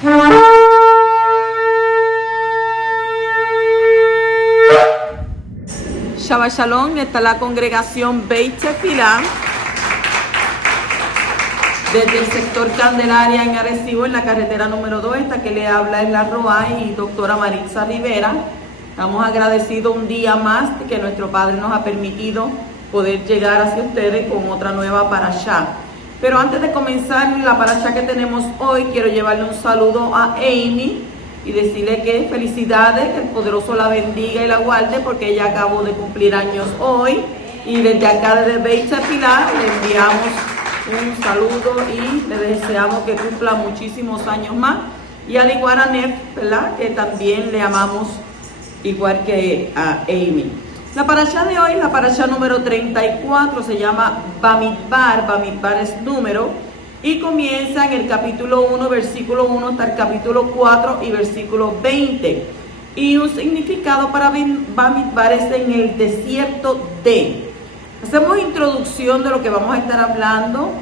Shabbat Shalom, está la congregación Beit Tefilá desde el sector Candelaria en Arecibo, en la carretera número 2, esta que le habla es la Roa y doctora Maritza Rivera. Estamos agradecidos un día más que nuestro Padre nos ha permitido poder llegar hacia ustedes con otra nueva parashá. Pero antes de comenzar la parashá que tenemos hoy, quiero llevarle un saludo a Amy y decirle que felicidades, que el poderoso la bendiga y la guarde, porque ella acabó de cumplir años hoy. Y desde acá, desde Beit Tefilá, le enviamos un saludo y le deseamos que cumpla muchísimos años más. Y al igual a Nef, ¿verdad?, que también le amamos igual que a Amy. La parashá de hoy, la parashá número 34, se llama Bamidbar. Bamidbar es número. Y comienza en el capítulo 1, versículo 1 hasta el capítulo 4 y versículo 20. Y un significado para Bamidbar es en el desierto de. Hacemos introducción de lo que vamos a estar hablando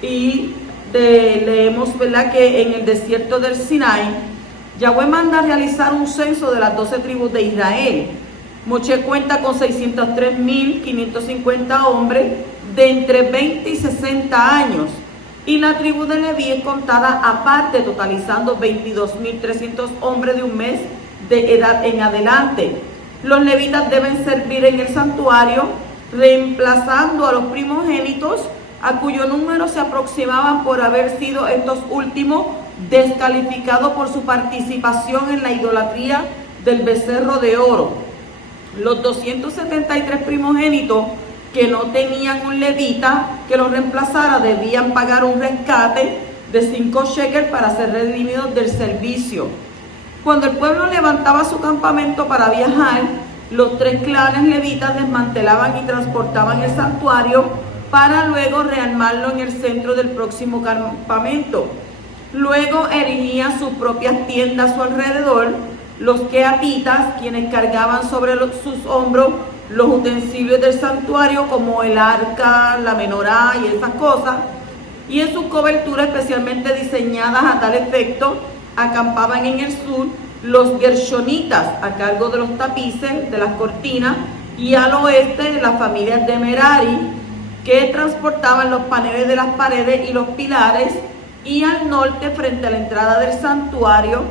y leemos, ¿verdad?, que en el desierto del Sinai, Yahweh manda a realizar un censo de las 12 tribus de Israel. Moshe cuenta con 603.550 hombres de entre 20 y 60 años. Y la tribu de Leví es contada aparte, totalizando 22.300 hombres de un mes de edad en adelante. Los levitas deben servir en el santuario, reemplazando a los primogénitos, a cuyo número se aproximaban por haber sido estos últimos descalificados por su participación en la idolatría del becerro de oro. Los 273 primogénitos que no tenían un levita que los reemplazara debían pagar un rescate de 5 shekels para ser redimidos del servicio. Cuando el pueblo levantaba su campamento para viajar, los 3 clanes levitas desmantelaban y transportaban el santuario para luego rearmarlo en el centro del próximo campamento. Luego erigían sus propias tiendas a su alrededor. Los queatitas, quienes cargaban sobre sus hombros los utensilios del santuario como el arca, la menorá y esas cosas, y en sus coberturas especialmente diseñadas a tal efecto, acampaban en el sur los gershonitas a cargo de los tapices de las cortinas, y al oeste las familias de Merari, que transportaban los paneles de las paredes y los pilares, y al norte, frente a la entrada del santuario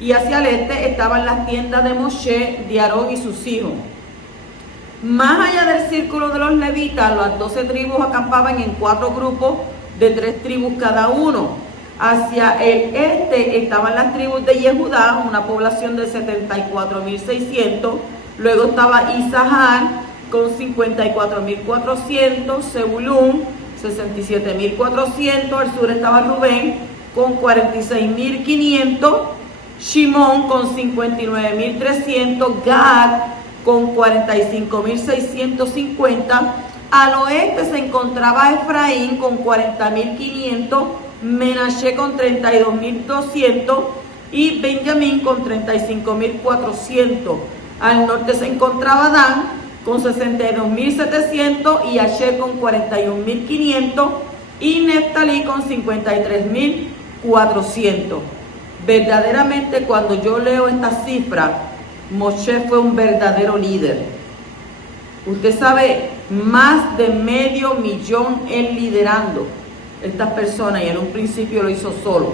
y hacia el este, estaban las tiendas de Moshe, de Aarón y sus hijos. Más allá del círculo de los levitas, las 12 tribus acampaban en 4 grupos de 3 tribus cada uno. Hacia el este estaban las tribus de Yehudá, una población de 74.600. Luego estaba Isahar con 54.400, Zebulún 67.400, al sur estaba Rubén con 46.500, Shimón con 59.300, Gad con 45.650, al oeste se encontraba Efraín con 40.500, Menashe con 32.200 y Benjamín con 35.400. Al norte se encontraba Dan con 62.700 y Asher con 41.500 y Neftalí con 53.400. Verdaderamente, cuando yo leo esta cifra, Moshe fue un verdadero líder. Usted sabe, más de 500.000 él liderando estas personas, y en un principio lo hizo solo.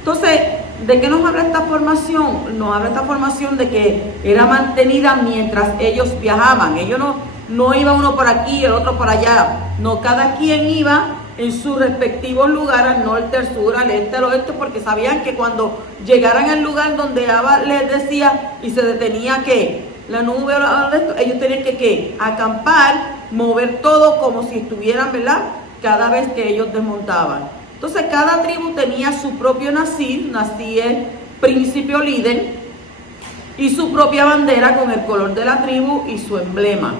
Entonces, ¿de qué nos habla esta formación? Nos habla esta formación de que era mantenida mientras ellos viajaban. Ellos no iba uno por aquí y el otro por allá. No, cada quien iba en sus respectivos lugares, al norte, al sur, al este, al oeste, porque sabían que cuando llegaran al lugar donde Abba les decía y se detenía que la nube o esto, ellos tenían que acampar, mover todo como si estuvieran, ¿verdad?, cada vez que ellos desmontaban. Entonces cada tribu tenía su propio Nazir es príncipe o líder, y su propia bandera con el color de la tribu y su emblema.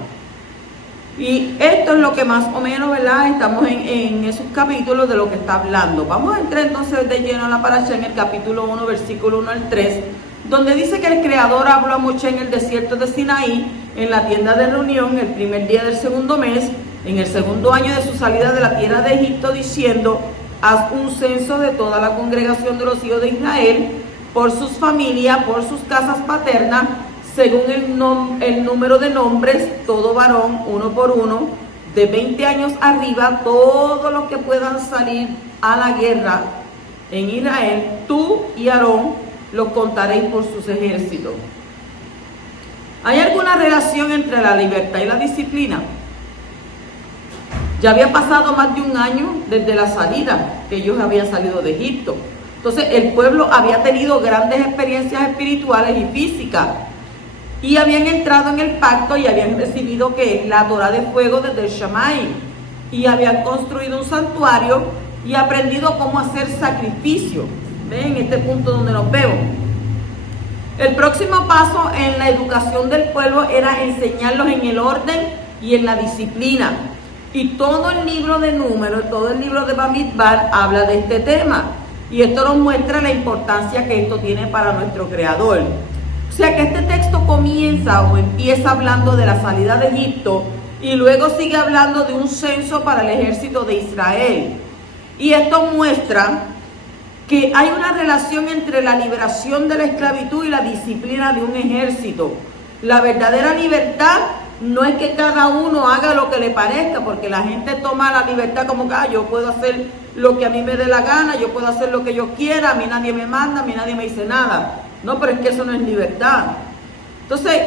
Y esto es lo que más o menos, ¿verdad?, estamos en esos capítulos de lo que está hablando. Vamos a entrar entonces de lleno a la parashá en el capítulo 1, versículo 1 al 3, donde dice que el Creador habló a Moshe en el desierto de Sinaí, en la tienda de reunión, el primer día del segundo mes, en el segundo año de su salida de la tierra de Egipto, diciendo: haz un censo de toda la congregación de los hijos de Israel, por sus familias, por sus casas paternas, según el número de nombres, todo varón, uno por uno, de 20 años arriba, todos los que puedan salir a la guerra en Israel, tú y Aarón los contaréis por sus ejércitos. ¿Hay alguna relación entre la libertad y la disciplina? Ya había pasado más de un año desde la salida, que ellos habían salido de Egipto. Entonces el pueblo había tenido grandes experiencias espirituales y físicas, y habían entrado en el pacto y habían recibido que la Torá de fuego desde el Shammai, y habían construido un santuario y aprendido cómo hacer sacrificio. ¿Ven? Este punto donde nos vemos. El próximo paso en la educación del pueblo era enseñarlos en el orden y en la disciplina. Y todo el libro de Números, todo el libro de Bamidbar habla de este tema. Y esto nos muestra la importancia que esto tiene para nuestro Creador. O sea que este texto comienza o empieza hablando de la salida de Egipto y luego sigue hablando de un censo para el ejército de Israel. Y esto muestra que hay una relación entre la liberación de la esclavitud y la disciplina de un ejército. La verdadera libertad no es que cada uno haga lo que le parezca, porque la gente toma la libertad como que yo puedo hacer lo que a mí me dé la gana, yo puedo hacer lo que yo quiera, a mí nadie me manda, a mí nadie me dice nada. No, pero es que eso no es libertad. Entonces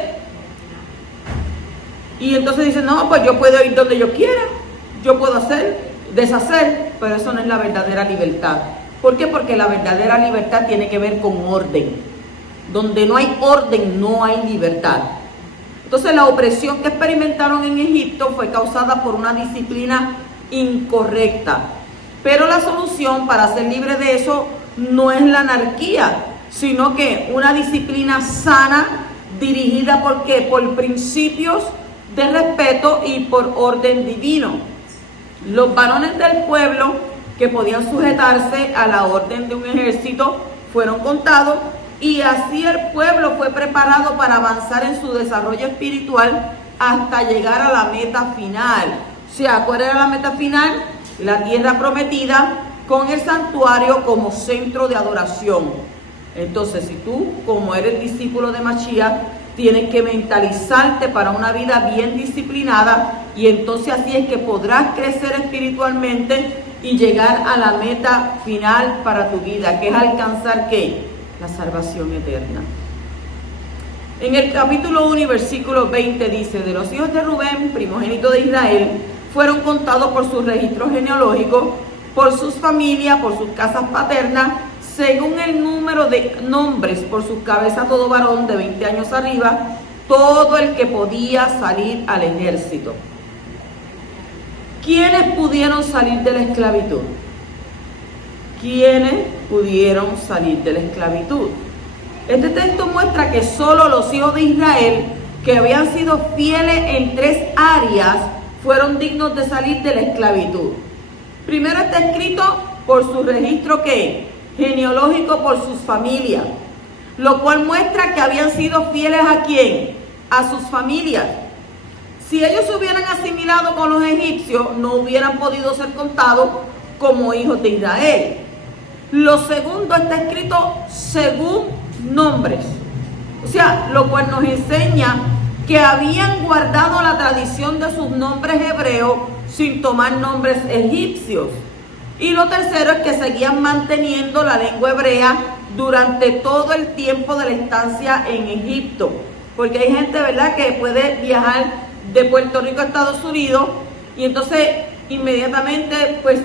dicen, no, pues yo puedo ir donde yo quiera, yo puedo hacer, deshacer, pero eso no es la verdadera libertad. ¿Por qué? Porque la verdadera libertad tiene que ver con orden. Donde no hay orden, no hay libertad. Entonces la opresión que experimentaron en Egipto fue causada por una disciplina incorrecta. Pero la solución para ser libre de eso no es la anarquía, sino que una disciplina sana, dirigida ¿por qué? Por principios de respeto y por orden divino. Los varones del pueblo que podían sujetarse a la orden de un ejército fueron contados, y así el pueblo fue preparado para avanzar en su desarrollo espiritual hasta llegar a la meta final. O sea, ¿cuál era la meta final? La tierra prometida, con el santuario como centro de adoración. Entonces, si tú, como eres discípulo de Mashiach, tienes que mentalizarte para una vida bien disciplinada, y entonces así es que podrás crecer espiritualmente y llegar a la meta final para tu vida, que es alcanzar ¿qué? La salvación eterna. En el capítulo 1 y versículo 20 dice: de los hijos de Rubén, primogénito de Israel, fueron contados por sus registros genealógicos, por sus familias, por sus casas paternas, según el número de nombres, por sus cabezas, todo varón de 20 años arriba, todo el que podía salir al ejército. ¿Quiénes pudieron salir de la esclavitud? ¿Quiénes pudieron salir de la esclavitud? Este texto muestra que solo los hijos de Israel, que habían sido fieles en 3 áreas, fueron dignos de salir de la esclavitud. Primero está escrito por su registro ¿qué? Genealógico, por sus familias, lo cual muestra que habían sido fieles ¿a quién? A sus familias. Si ellos se hubieran asimilado con los egipcios, no hubieran podido ser contados como hijos de Israel. Lo segundo está escrito según nombres, o sea, lo cual nos enseña que habían guardado la tradición de sus nombres hebreos sin tomar nombres egipcios. Y lo tercero es que seguían manteniendo la lengua hebrea durante todo el tiempo de la estancia en Egipto, porque hay gente, ¿verdad?, que puede viajar de Puerto Rico a Estados Unidos y entonces inmediatamente pues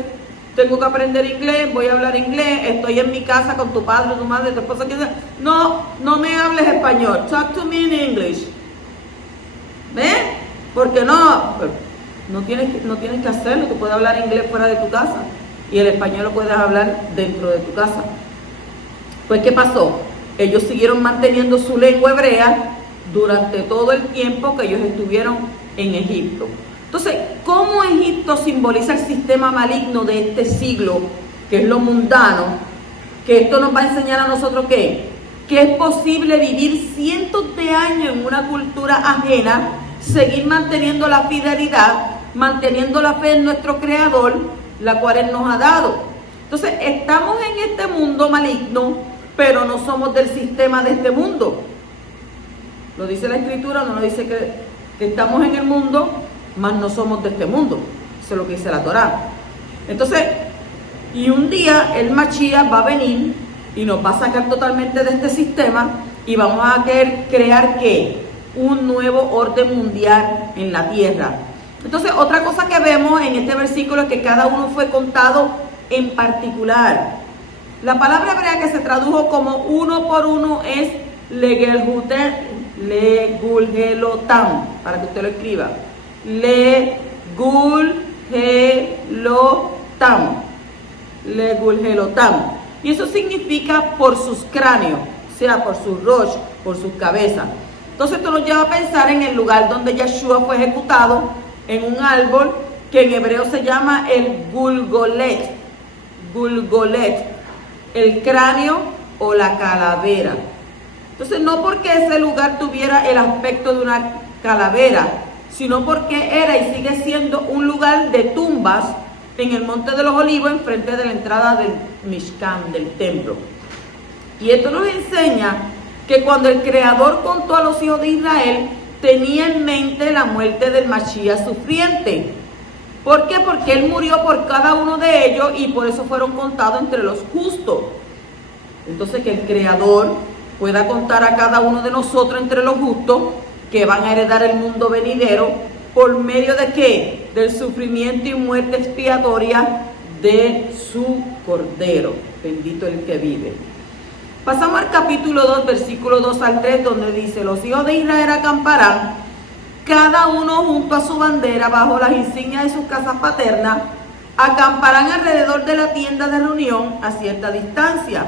tengo que aprender inglés, voy a hablar inglés, estoy en mi casa con tu padre, tu madre, tu esposa, no me hables español, talk to me in English. ¿Ves? Porque no tienes que hacerlo, tú puedes hablar inglés fuera de tu casa y el español lo puedes hablar dentro de tu casa. Pues ¿qué pasó? Ellos siguieron manteniendo su lengua hebrea durante todo el tiempo que ellos estuvieron en Egipto. Entonces, ¿cómo Egipto simboliza el sistema maligno de este siglo, que es lo mundano? Que esto nos va a enseñar a nosotros que es posible vivir cientos de años en una cultura ajena, seguir manteniendo la fidelidad, manteniendo la fe en nuestro Creador, la cual Él nos ha dado. Entonces, estamos en este mundo maligno, pero no somos del sistema de este mundo. Lo dice la Escritura, no lo dice que estamos en el mundo, mas no somos de este mundo. Eso es lo que dice la Torá. Entonces, y un día el Mashiach va a venir y nos va a sacar totalmente de este sistema y vamos a querer crear ¿qué? Un nuevo orden mundial en la tierra. Entonces, otra cosa que vemos en este versículo es que cada uno fue contado en particular. La palabra hebrea que se tradujo como uno por uno es legulgelotam, para que usted lo escriba. Legulgelotam. Y eso significa por sus cráneos, o sea, por sus rosh, por sus cabezas. Entonces esto nos lleva a pensar en el lugar donde Yeshua fue ejecutado, en un árbol que en hebreo se llama el Gulgolet, el cráneo o la calavera. Entonces no porque ese lugar tuviera el aspecto de una calavera, sino porque era y sigue siendo un lugar de tumbas en el Monte de los Olivos, enfrente de la entrada del Mishkan, del templo. Y esto nos enseña que cuando el Creador contó a los hijos de Israel, tenía en mente la muerte del Mashiach sufriente. ¿Por qué? Porque Él murió por cada uno de ellos y por eso fueron contados entre los justos. Entonces que el Creador pueda contar a cada uno de nosotros entre los justos que van a heredar el mundo venidero, ¿por medio de qué? Del sufrimiento y muerte expiatoria de su Cordero. Bendito el que vive. Pasamos al capítulo 2, versículo 2 al 3, donde dice: los hijos de Israel acamparán, cada uno junto a su bandera, bajo las insignias de sus casas paternas, acamparán alrededor de la tienda de reunión a cierta distancia.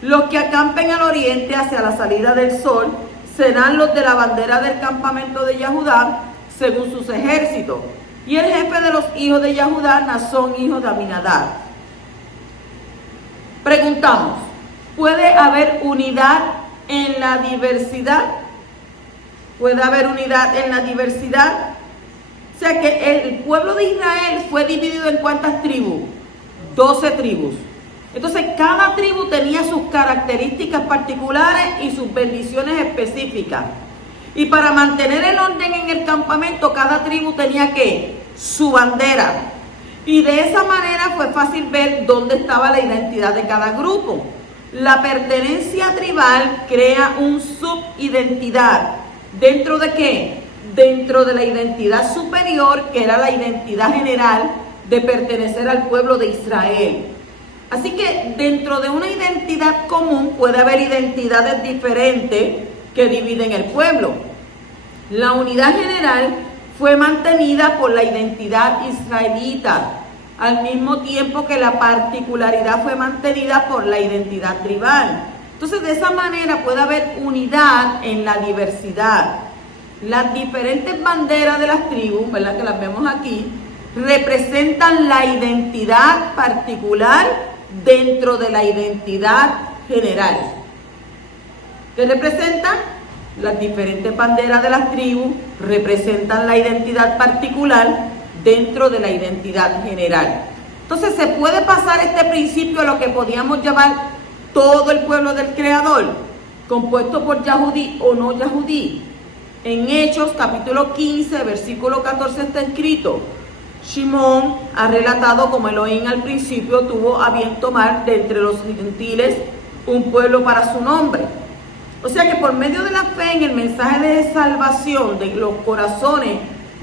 Los que acampen al oriente hacia la salida del sol serán los de la bandera del campamento de Yahudá, según sus ejércitos. Y el jefe de los hijos de Yahudá, Nazón, hijo de Aminadab. Preguntamos: ¿puede haber unidad en la diversidad? ¿Puede haber unidad en la diversidad? O sea que el pueblo de Israel fue dividido en ¿cuántas tribus? 12 tribus. Entonces cada tribu tenía sus características particulares y sus bendiciones específicas. Y para mantener el orden en el campamento, cada tribu tenía ¿qué? Su bandera. Y de esa manera fue fácil ver dónde estaba la identidad de cada grupo. La pertenencia tribal crea un subidentidad. ¿Dentro de qué? Dentro de la identidad superior, que era la identidad general de pertenecer al pueblo de Israel. Así que dentro de una identidad común puede haber identidades diferentes que dividen el pueblo. La unidad general fue mantenida por la identidad israelita, al mismo tiempo que la particularidad fue mantenida por la identidad tribal. Entonces, de esa manera puede haber unidad en la diversidad. Las diferentes banderas de las tribus, ¿verdad?, que las vemos aquí, representan la identidad particular dentro de la identidad general. ¿Qué representan? Las diferentes banderas de las tribus representan la identidad particular dentro de la identidad general. Entonces, ¿se puede pasar este principio a lo que podríamos llamar todo el pueblo del Creador, compuesto por Yahudí o no Yahudí? En Hechos, capítulo 15, versículo 14 está escrito: Shimón ha relatado como Elohim al principio tuvo a bien tomar de entre los gentiles un pueblo para su nombre. O sea que por medio de la fe en el mensaje de salvación de los corazones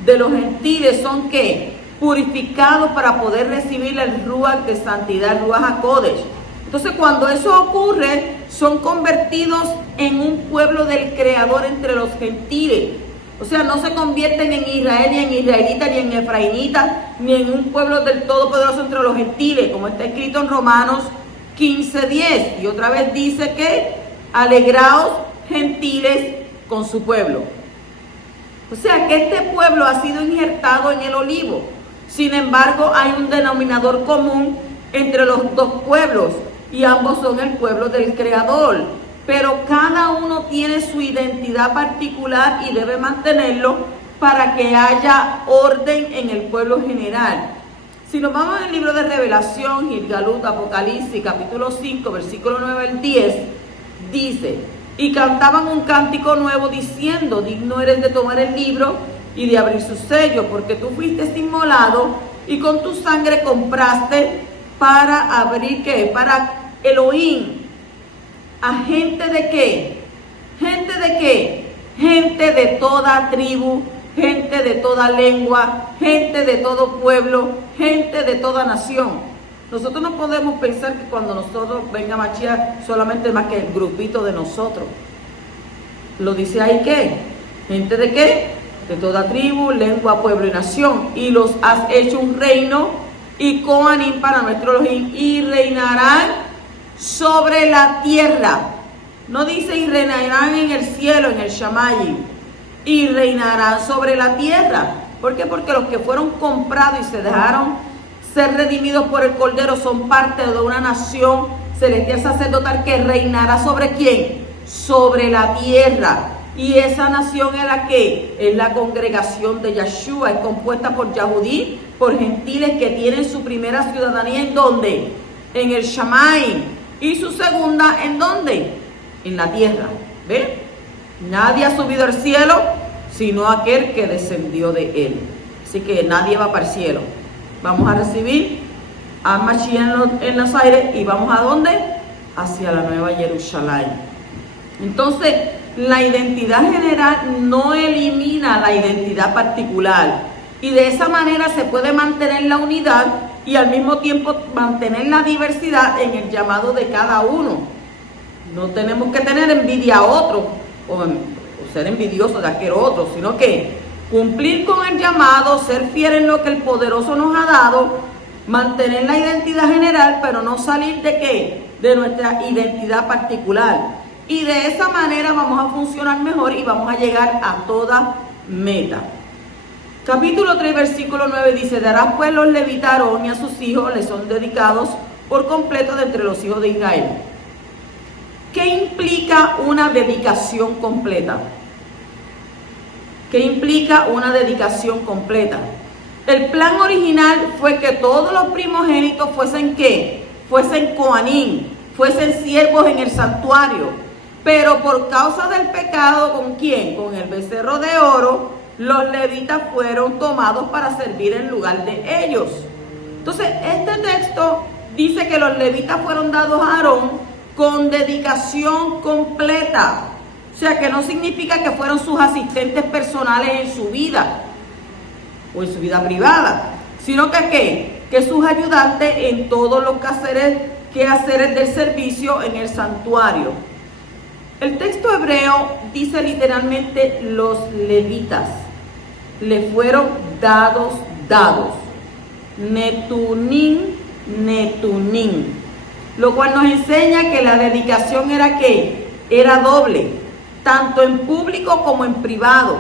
de los gentiles son ¿qué? Purificados para poder recibir el Ruach de santidad, el Ruach HaKodesh. Entonces cuando eso ocurre, son convertidos en un pueblo del Creador entre los gentiles. O sea, no se convierten en Israel, ni en israelita, ni en efraimita, ni en un pueblo del Todopoderoso entre los gentiles, como está escrito en Romanos 15:10. Y otra vez dice que alegraos gentiles con su pueblo. O sea que este pueblo ha sido injertado en el olivo. Sin embargo, hay un denominador común entre los dos pueblos y ambos son el pueblo del Creador. Pero cada uno tiene su identidad particular y debe mantenerlo para que haya orden en el pueblo general. Si nos vamos al libro de Revelación, Gilgalut, Apocalipsis, capítulo 5, versículo 9 al 10, dice: y cantaban un cántico nuevo diciendo: digno eres de tomar el libro y de abrir su sello, porque tú fuiste inmolado y con tu sangre compraste para abrir, ¿qué? Para Elohim, a gente de qué, gente de qué, gente de toda tribu, gente de toda lengua, gente de todo pueblo, gente de toda nación. Nosotros no podemos pensar que cuando nosotros venga Mashiach solamente más que el grupito de nosotros. Lo dice ahí que, gente de qué, de toda tribu, lengua, pueblo y nación. Y los has hecho un reino y Coanim para nuestro Elohim, y reinarán sobre la tierra. No dice y reinarán en el cielo, en el Shamayim. Y reinarán sobre la tierra. ¿Por qué? Porque los que fueron comprados y se dejaron ser redimidos por el Cordero son parte de una nación celestial sacerdotal que reinará ¿sobre quién? Sobre la tierra. Y esa nación es la que es la congregación de Yeshua, es compuesta por Yahudí, por gentiles que tienen su primera ciudadanía ¿en dónde? En el Shamayim. Y su segunda ¿en dónde? En la tierra. ¿Ven? Nadie ha subido al cielo sino aquel que descendió de él. Así que nadie va para el cielo. Vamos a recibir a Mashiach en los aires y vamos ¿a dónde? Hacia la nueva Jerusalén. Entonces, la identidad general no elimina la identidad particular. Y de esa manera se puede mantener la unidad y al mismo tiempo mantener la diversidad en el llamado de cada uno. No tenemos que tener envidia a otro o ser envidioso de aquel otro, sino que cumplir con el llamado, ser fiel en lo que el poderoso nos ha dado, mantener la identidad general, pero no salir de qué, de nuestra identidad particular. Y de esa manera vamos a funcionar mejor y vamos a llegar a toda meta. Capítulo 3, versículo 9 dice: darás pues los levitas a Aarón y a sus hijos, les son dedicados por completo de entre los hijos de Israel. ¿Qué implica una dedicación completa? ¿Qué implica una dedicación completa? El plan original fue que todos los primogénitos fuesen ¿qué? Fuesen Coanim, fuesen siervos en el santuario. Pero por causa del pecado, ¿con quién? Con el becerro de oro, los levitas fueron tomados para servir en lugar de ellos. Entonces, este texto dice que los levitas fueron dados a Aarón con dedicación completa. O sea, que no significa que fueron sus asistentes personales en su vida o en su vida privada, sino que ¿qué? Que sus ayudantes en todos los quehaceres del servicio en el santuario. El texto hebreo dice literalmente los levitas le fueron dados. Netunim. Lo cual nos enseña que la dedicación era ¿qué? Era doble, tanto en público como en privado.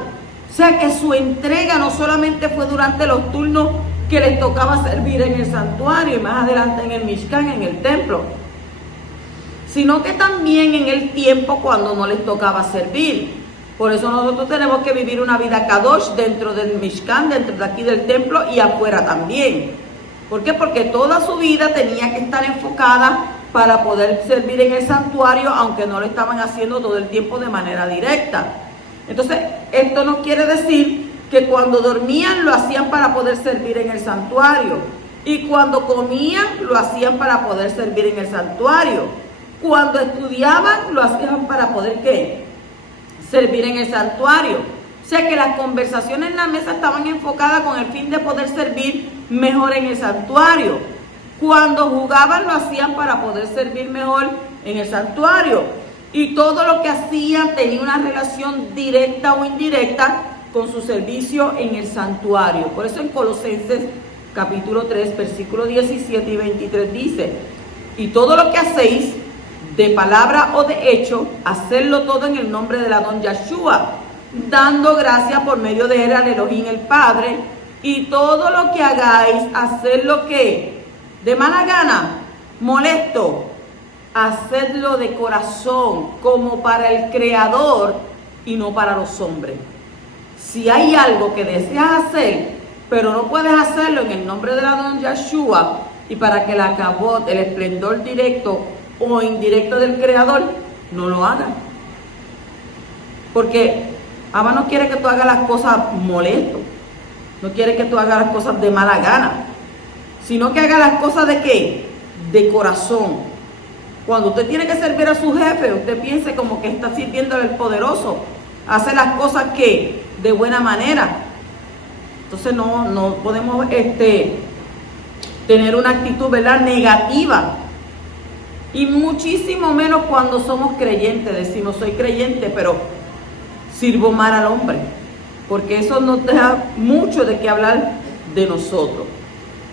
O sea que su entrega no solamente fue durante los turnos que les tocaba servir en el santuario y más adelante en el Mishkan, en el templo, sino que también en el tiempo cuando no les tocaba servir. Por eso nosotros tenemos que vivir una vida kadosh dentro del Mishkan, dentro de aquí del templo y afuera también. ¿Por qué? Porque toda su vida tenía que estar enfocada para poder servir en el santuario, aunque no lo estaban haciendo todo el tiempo de manera directa. Entonces, esto no quiere decir que cuando dormían lo hacían para poder servir en el santuario. Y cuando comían lo hacían para poder servir en el santuario. Cuando estudiaban lo hacían para poder ¿qué? Servir en el santuario. O sea que las conversaciones en la mesa estaban enfocadas con el fin de poder servir mejor en el santuario. Cuando jugaban lo hacían para poder servir mejor en el santuario. Y todo lo que hacían tenía una relación directa o indirecta con su servicio en el santuario. Por eso en Colosenses capítulo 3, versículo 17 y 23 dice: y todo lo que hacéis, de palabra o de hecho, hacedlo todo en el nombre del Adón Yeshua, dando gracias por medio de él al Elohim el Padre. Y todo lo que hagáis, hacedlo ¿qué? De mala gana, molesto, hacedlo de corazón, como para el Creador y no para los hombres. Si hay algo que deseas hacer, pero no puedes hacerlo en el nombre de la don Yeshua y para que la cabot, el esplendor directo o indirecto del Creador, no lo haga. Porque Abba no quiere que tú hagas las cosas molesto, no quiere que tú hagas las cosas de mala gana, sino que haga las cosas de ¿qué? De corazón. Cuando usted tiene que servir a su jefe, usted piense como que está sirviendo al poderoso, hace las cosas que de buena manera. Entonces no podemos tener una actitud, ¿verdad?, negativa. Y muchísimo menos cuando somos creyentes. Decimos, soy creyente, pero sirvo mal al hombre. Porque eso nos deja mucho de qué hablar de nosotros.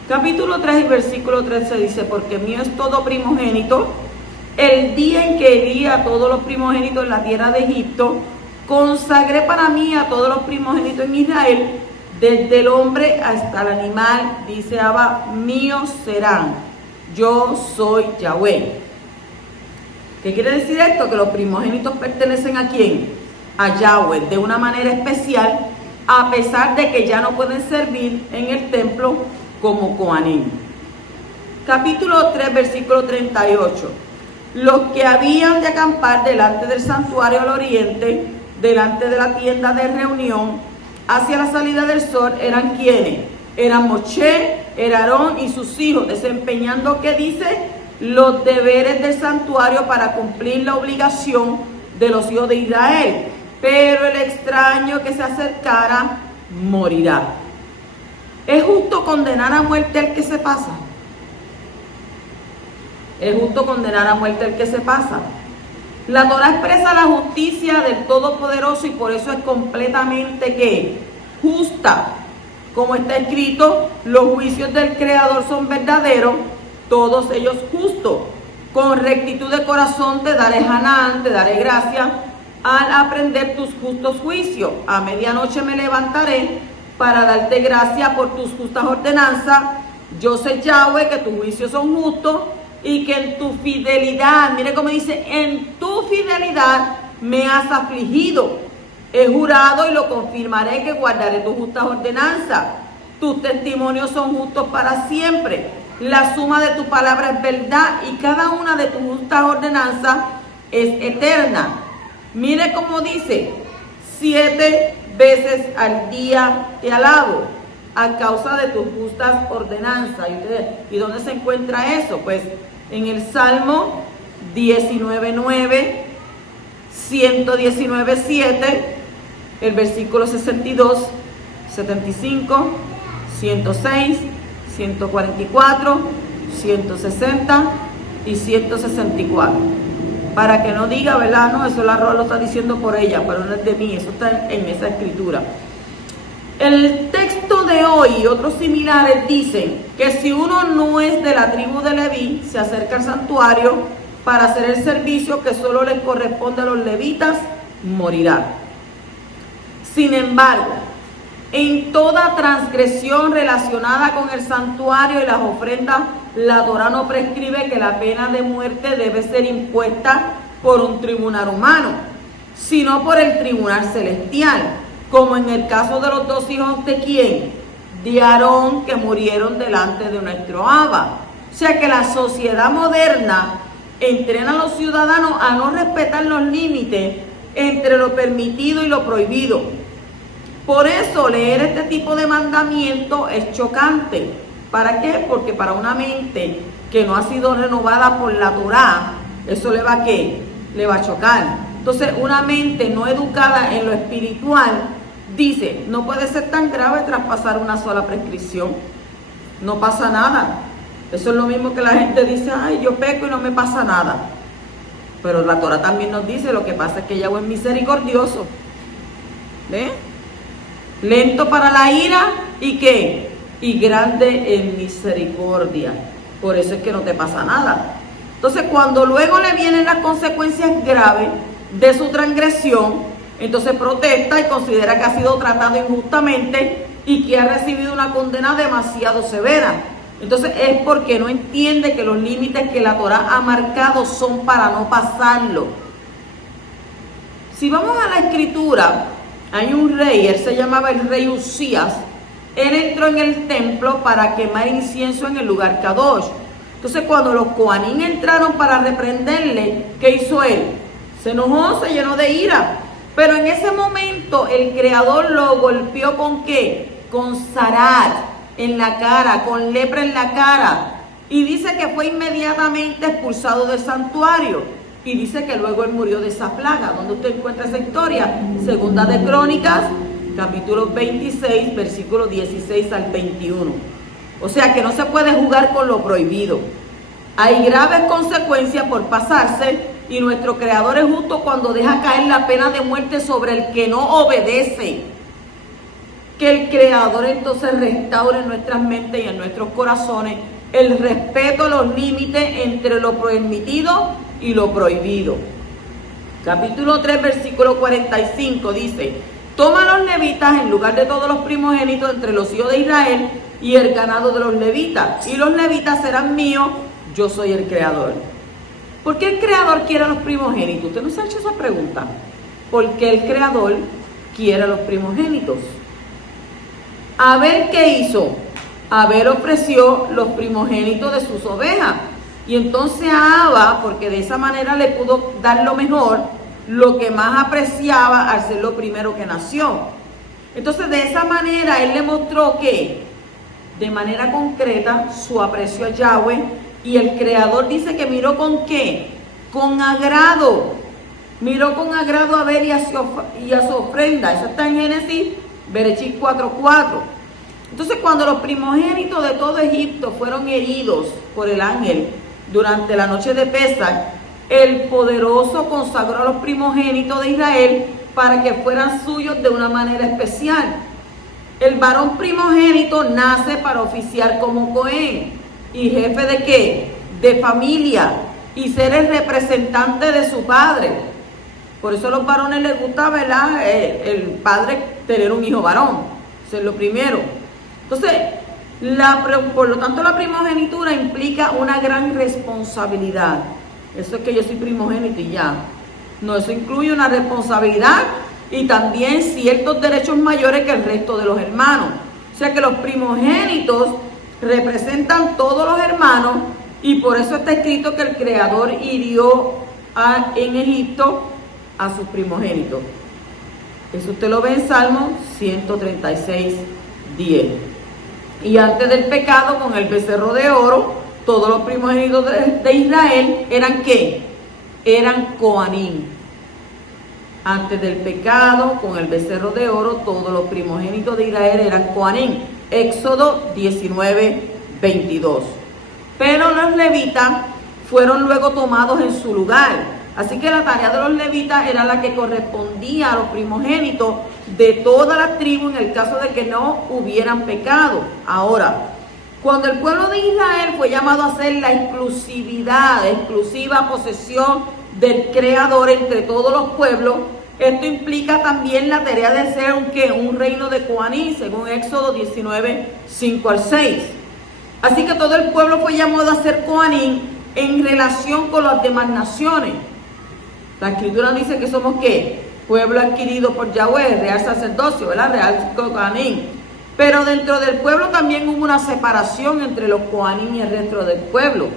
Capítulo 3 y versículo 13 dice, porque mío es todo primogénito. El día en que herí a todos los primogénitos en la tierra de Egipto, consagré para mí a todos los primogénitos en Israel, desde el hombre hasta el animal, dice Abba, míos serán. Yo soy Yahweh. ¿Qué quiere decir esto? Que los primogénitos pertenecen ¿a quién? A Yahweh, de una manera especial, a pesar de que ya no pueden servir en el templo como Coanim. Capítulo 3, versículo 38. Los que habían de acampar delante del santuario al oriente, delante de la tienda de reunión, hacia la salida del sol, eran quienes, eran Moshe, era Aarón y sus hijos, desempeñando, ¿qué dice? Los deberes del santuario para cumplir la obligación de los hijos de Israel. Pero el extraño que se acercara morirá. ¿Es justo condenar a muerte al que se pasa? Es justo condenar a muerte al que se pasa. La Torah expresa la justicia del Todopoderoso y por eso es completamente ¿qué? Justa. Como está escrito, los juicios del Creador son verdaderos, todos ellos justos. Con rectitud de corazón te daré Hanán, te daré gracia al aprender tus justos juicios. A medianoche me levantaré para darte gracia por tus justas ordenanzas. Yo sé, Yahweh, que tus juicios son justos y que en tu fidelidad, mire cómo dice, en tu fidelidad me has afligido. He jurado y lo confirmaré que guardaré tus justas ordenanzas. Tus testimonios son justos para siempre. La suma de tu palabra es verdad y cada una de tus justas ordenanzas es eterna. Mire cómo dice, 7 veces al día te alabo a causa de tus justas ordenanzas. ¿Y dónde se encuentra eso? Pues en el Salmo 19:9, 119:7, el versículo 62, 75, 106, 144, 160 y 164. Para que no diga, ¿verdad? No, eso la Roa lo está diciendo por ella, pero no es de mí, eso está en esa escritura. El texto de hoy y otros similares dicen que si uno no es de la tribu de Leví, se acerca al santuario para hacer el servicio que solo les corresponde a los levitas, morirá. Sin embargo, en toda transgresión relacionada con el santuario y las ofrendas, la Torah no prescribe que la pena de muerte debe ser impuesta por un tribunal humano, sino por el tribunal celestial, como en el caso de los 2 hijos de ¿quién? De Aarón, que murieron delante de nuestro Abba. O sea que la sociedad moderna entrena a los ciudadanos a no respetar los límites entre lo permitido y lo prohibido. Por eso leer este tipo de mandamiento es chocante. ¿Para qué? Porque para una mente que no ha sido renovada por la Torah, eso le va a ¿qué? Le va a chocar. Entonces, una mente no educada en lo espiritual dice, no puede ser tan grave traspasar una sola prescripción. No pasa nada. Eso es lo mismo que la gente dice, ay, yo peco y no me pasa nada. Pero la Torah también nos dice, lo que pasa es que Yahweh es misericordioso. ¿Ve? Lento para la ira y ¿qué? Y grande en misericordia. Por eso es que no te pasa nada. Entonces, cuando luego le vienen las consecuencias graves de su transgresión, entonces protesta y considera que ha sido tratado injustamente y que ha recibido una condena demasiado severa. Entonces es porque no entiende que los límites que la Torah ha marcado son para no pasarlo. Si vamos a la escritura, hay un rey, él se llamaba el rey Usías, él entró en el templo para quemar incienso en el lugar Kadosh. Entonces cuando los Kohanim entraron para reprenderle, ¿qué hizo él? Se enojó, se llenó de ira. Pero en ese momento el Creador lo golpeó ¿con qué? Con zarat en la cara, con lepra en la cara. Y dice que fue inmediatamente expulsado del santuario. Y dice que luego él murió de esa plaga. ¿Dónde usted encuentra esa historia? Segunda de Crónicas, capítulo 26, versículos 16 al 21. O sea que no se puede jugar con lo prohibido. Hay graves consecuencias por pasarse. Y nuestro Creador es justo cuando deja caer la pena de muerte sobre el que no obedece. Que el Creador entonces restaure en nuestras mentes y en nuestros corazones el respeto a los límites entre lo permitido y lo prohibido. Capítulo 3, versículo 45 dice: toma a los levitas en lugar de todos los primogénitos entre los hijos de Israel y el ganado de los levitas, y los levitas serán míos, yo soy el Creador. ¿Por qué el Creador quiere a los primogénitos? ¿Usted no se ha hecho esa pregunta? ¿Por qué el Creador quiere a los primogénitos? A ver qué hizo. Abel ofreció los primogénitos de sus ovejas. Y entonces a Abba, porque de esa manera le pudo dar lo mejor, lo que más apreciaba al ser lo primero que nació. Entonces de esa manera él le mostró que, de manera concreta, su aprecio a Yahweh. Y el Creador dice que miró ¿con qué? Con agrado. Miró con agrado a Abel y a su ofrenda. Eso está en Génesis, Bereshit 4:4. Entonces cuando los primogénitos de todo Egipto fueron heridos por el ángel durante la noche de Pesach, el poderoso consagró a los primogénitos de Israel para que fueran suyos de una manera especial. El varón primogénito nace para oficiar como Cohen. ¿Y jefe de qué? De familia. Y ser el representante de su padre. Por eso a los varones les gusta, ¿verdad? El padre tener un hijo varón. Eso es lo primero. Entonces, por lo tanto, la primogenitura implica una gran responsabilidad. Eso es que yo soy primogénito y ya. No, eso incluye una responsabilidad y también ciertos derechos mayores que el resto de los hermanos. O sea que los primogénitos representan todos los hermanos y por eso está escrito que el Creador hirió en Egipto a sus primogénitos. Eso usted lo ve en Salmo 136, 10. Y antes del pecado, con el becerro de oro, todos los primogénitos de Israel eran ¿qué? Eran Kohanim. Antes del pecado, con el becerro de oro, todos los primogénitos de Israel eran Kohanim. Éxodo 19, 22. Pero los levitas fueron luego tomados en su lugar. Así que la tarea de los levitas era la que correspondía a los primogénitos de todas las tribus en el caso de que no hubieran pecado. Ahora, cuando el pueblo de Israel fue llamado a ser la exclusiva posesión del Creador entre todos los pueblos, esto implica también la tarea de ser un reino de Kohanim, según Éxodo 19, 5 al 6. Así que todo el pueblo fue llamado a ser Kohanim en relación con las demás naciones. La Escritura dice que somos ¿qué? Pueblo adquirido por Yahweh, real sacerdocio, ¿verdad? Real Kohanim. Pero dentro del pueblo también hubo una separación entre los Kohanim y el resto del pueblo.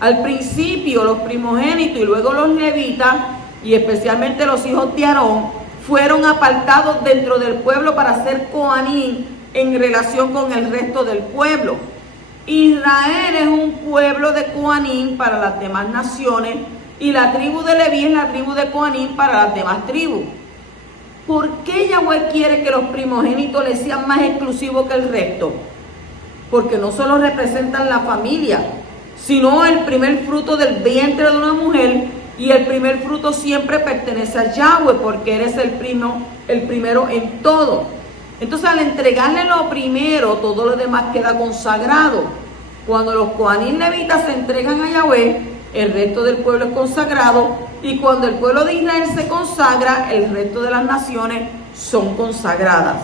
Al principio los primogénitos y luego los levitas, y especialmente los hijos de Aarón, fueron apartados dentro del pueblo para ser Kohanim en relación con el resto del pueblo. Israel es un pueblo de Kohanim para las demás naciones y la tribu de Leví es la tribu de Kohanim para las demás tribus. ¿Por qué Yahweh quiere que los primogénitos le sean más exclusivos que el resto? Porque no solo representan la familia, sino el primer fruto del vientre de una mujer. Y el primer fruto siempre pertenece a Yahweh porque eres el primero en todo. Entonces al entregarle lo primero, todo lo demás queda consagrado. Cuando los Kohanim levitas se entregan a Yahweh, el resto del pueblo es consagrado. Y cuando el pueblo de Israel se consagra, el resto de las naciones son consagradas.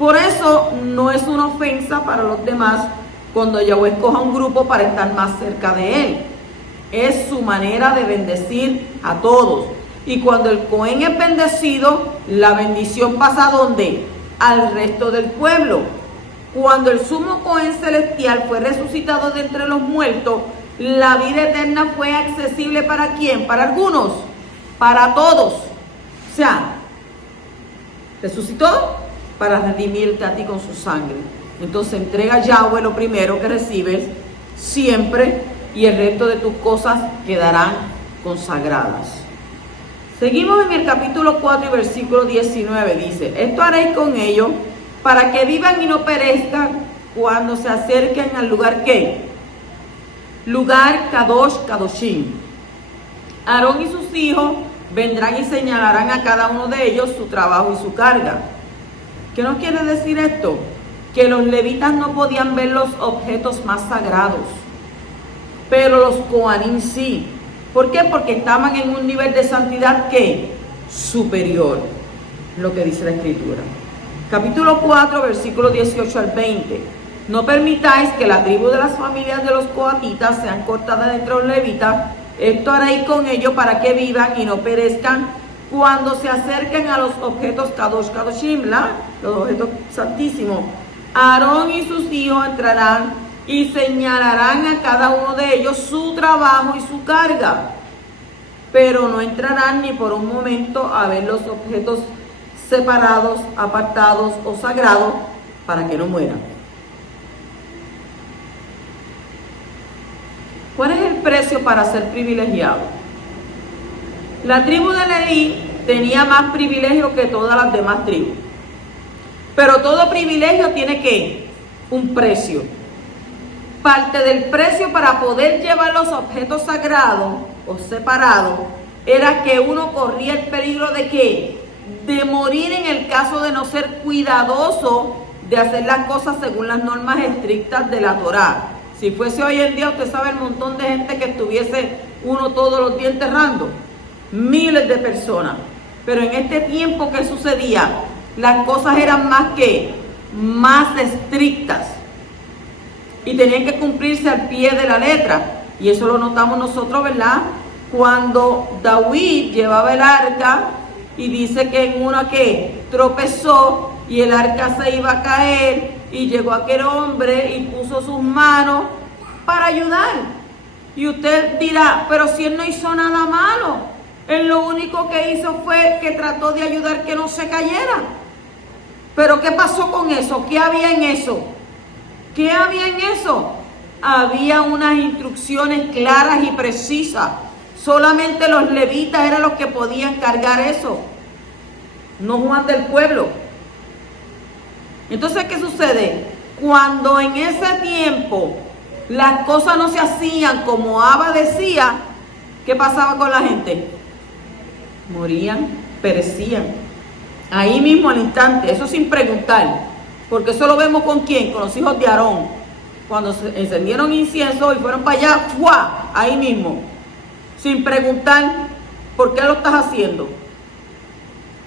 Por eso no es una ofensa para los demás cuando Yahweh escoja un grupo para estar más cerca de él. Es su manera de bendecir a todos. Y cuando el Cohen es bendecido, la bendición pasa ¿a dónde? Al resto del pueblo. cuando el sumo Cohen celestial fue resucitado de entre los muertos, la vida eterna fue accesible ¿para quién? Para algunos, para todos. O sea, resucitó para redimirte a ti con su sangre. Entonces entrega a Yahweh lo primero que recibes siempre y el resto de tus cosas quedarán consagradas. Seguimos en el capítulo 4 y versículo 19. Dice: esto haréis con ellos para que vivan y no perezcan cuando se acerquen al lugar ¿qué? Lugar Kadosh Kadoshim. Aarón y sus hijos vendrán y señalarán a cada uno de ellos su trabajo y su carga. ¿Qué nos quiere decir esto? Que los levitas no podían ver los objetos más sagrados, pero los Cohanim sí. ¿Por qué? Porque estaban en un nivel de santidad que superior, lo que dice la Escritura. Capítulo 4, versículo 18 al 20. No permitáis que la tribu de las familias de los coatitas sean cortadas de entre los levitas. Esto haréis con ellos para que vivan y no perezcan cuando se acerquen a los objetos Kadosh Kadoshim, los objetos santísimos. Aarón y sus hijos entrarán y señalarán a cada uno de ellos su trabajo y su carga, pero no entrarán ni por un momento a ver los objetos separados, apartados o sagrados, para que no mueran. ¿Cuál es el precio para ser privilegiado? La tribu de Leví tenía más privilegio que todas las demás tribus, pero todo privilegio tiene ¿qué? Un precio. Parte del precio para poder llevar los objetos sagrados o separados era que uno corría el peligro de ¿qué? De morir en el caso de no ser cuidadoso de hacer las cosas según las normas estrictas de la Torá. Si fuese hoy en día, usted sabe el montón de gente que estuviese uno todos los días enterrando. Miles de personas. Pero en este tiempo, ¿qué sucedía? Las cosas eran más estrictas. Y tenían que cumplirse al pie de la letra. Y eso lo notamos nosotros, ¿verdad? Cuando David llevaba el arca y dice que en una que tropezó y el arca se iba a caer y llegó aquel hombre y puso sus manos para ayudar. Y usted dirá, pero si él no hizo nada malo, él lo único que hizo fue que trató de ayudar que no se cayera. Pero ¿qué pasó con eso? ¿Qué había en eso? ¿Qué había en eso? Había unas instrucciones claras y precisas. Solamente los levitas eran los que podían cargar eso, no Juan del pueblo. Entonces, ¿qué sucede? Cuando en ese tiempo las cosas no se hacían como Abba decía, ¿qué pasaba con la gente? Morían, perecían. Ahí mismo al instante, eso sin preguntar. Porque eso lo vemos con quién, con los hijos de Aarón. Cuando se encendieron incienso y fueron para allá, ¡fua! Ahí mismo. Sin preguntar, ¿por qué lo estás haciendo?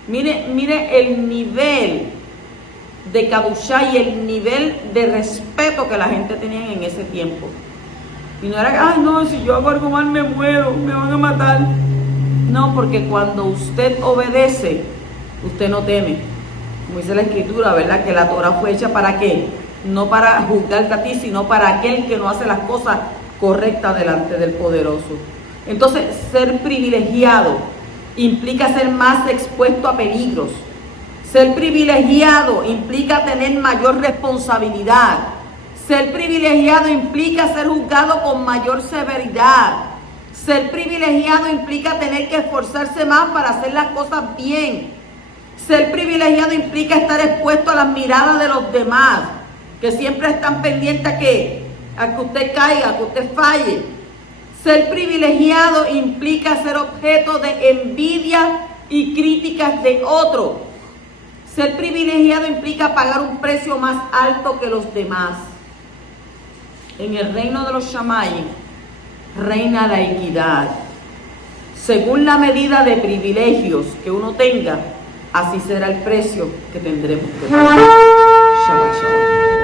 Mire el nivel de Kadushá y el nivel de respeto que la gente tenía en ese tiempo. Y no era que, ay no, si yo hago algo mal me muero, me van a matar. No, porque cuando usted obedece, usted no teme. Como dice la Escritura, ¿verdad? Que la Torah fue hecha ¿para qué? No para juzgarte a ti, sino para aquel que no hace las cosas correctas delante del Poderoso. Entonces, ser privilegiado implica ser más expuesto a peligros. Ser privilegiado implica tener mayor responsabilidad. Ser privilegiado implica ser juzgado con mayor severidad. Ser privilegiado implica tener que esforzarse más para hacer las cosas bien. Ser privilegiado implica estar expuesto a las miradas de los demás, que siempre están pendientes a que usted caiga, a que usted falle. Ser privilegiado implica ser objeto de envidia y críticas de otros. Ser privilegiado implica pagar un precio más alto que los demás. En el reino de los Shamayim reina la equidad. Según la medida de privilegios que uno tenga, así será el precio que tendremos que pagar. Shabbat shalom.